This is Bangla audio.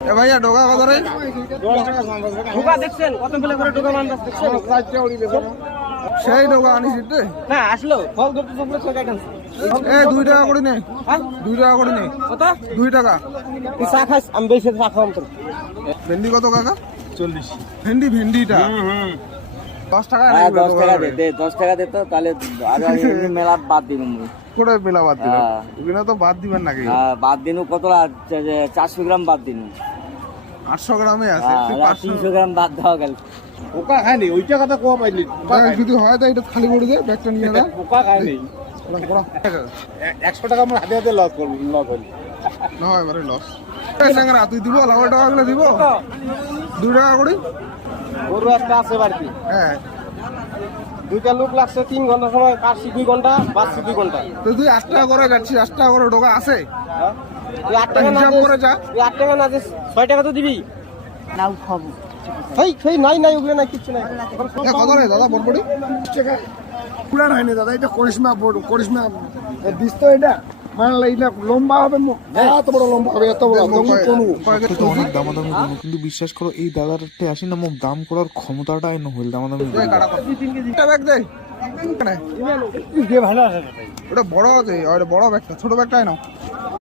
এ ভাইয়া ডোকা কত রে? ঢোকা দেখছেন কতগুলো করে ঢোকা মান দেখছেন? সেই ডোকা আনিস রে। না আসলো ফল ধরতে সবগুলো ছয় টাকা এ 2 টাকা করে নে, হ্যাঁ 2 টাকা করে নে। কত 2 টাকা। তুই চা খাস আমি বেশি চা খাওয়াম তোর ভেন্ডি কত কাকা? 40। ভেন্ডিটা 10 টাকা হ্যাঁ নেবে 10 টাকা দে 10 টাকা দে তো তাহলে আর এমনি মেলা বাদ দিন করে মেলা বাদ দিল। হ্যাঁ। ওখানে তো বাদ দিবেন নাকি? হ্যাঁ বাদ দিনু কত 400 গ্রাম বাদ দিনু 800 গ্রামে আছে, হ্যাঁ 300 গ্রাম বাদ দেওয়া গেল পোকা খায়নি ওইটা কথা কোয়া পাইলি যদি হয় তাই এটা খালি করে দে, ব্যাগটা নিয়ে যা। পোকা খায়নি। 100 টাকা আমার হাতে হাতে লস করবো লস হইল। না হয় এবারে লস। এই সাঙ্গারা তুই দিব লাভ টাকাগুলো দিব? 2 টাকা করে? গরু একটা আছে বাড়তি হ্যাঁ। দুইটা লোক লাগছে 3 ঘন্টা সময় কাটছি 2 ঘন্টা বাঁচছি 2 ঘন্টা তো তুই 8 টাকা করে যাচ্ছিস, 8 টাকা করে ডোকা আছে? হ্যাঁ? তুই 8 টাকা না হিসাব দিস, করে যা। তুই 8 টাকা না দিস 6 টাকা তো দিবি নাও খাবো সেই নাই নাই ওগুলো নাই কিচ্ছু নাই এ কত রে দাদা বড়বড়ি? পুরান হয়নি দাদা, এটা করিশ্মা বড় করিশ্মা বীজ তো এটা মানলে এটা লম্বা হবে এত বড় লম্বা হবে এত বড় তো অনেক দামাদামি করবো, কিন্তু বিশ্বাস করো এই দাদারতে আসি না মোক দাম করার ক্ষমতাটা এনে হইল দামাদামি দে কাটা কত? একটা ব্যাগ দে। কেন? ভালো আছে ওটা বড় আছে, ওটা বড় ব্যাগটা, ছোট ব্যাগটা নাও।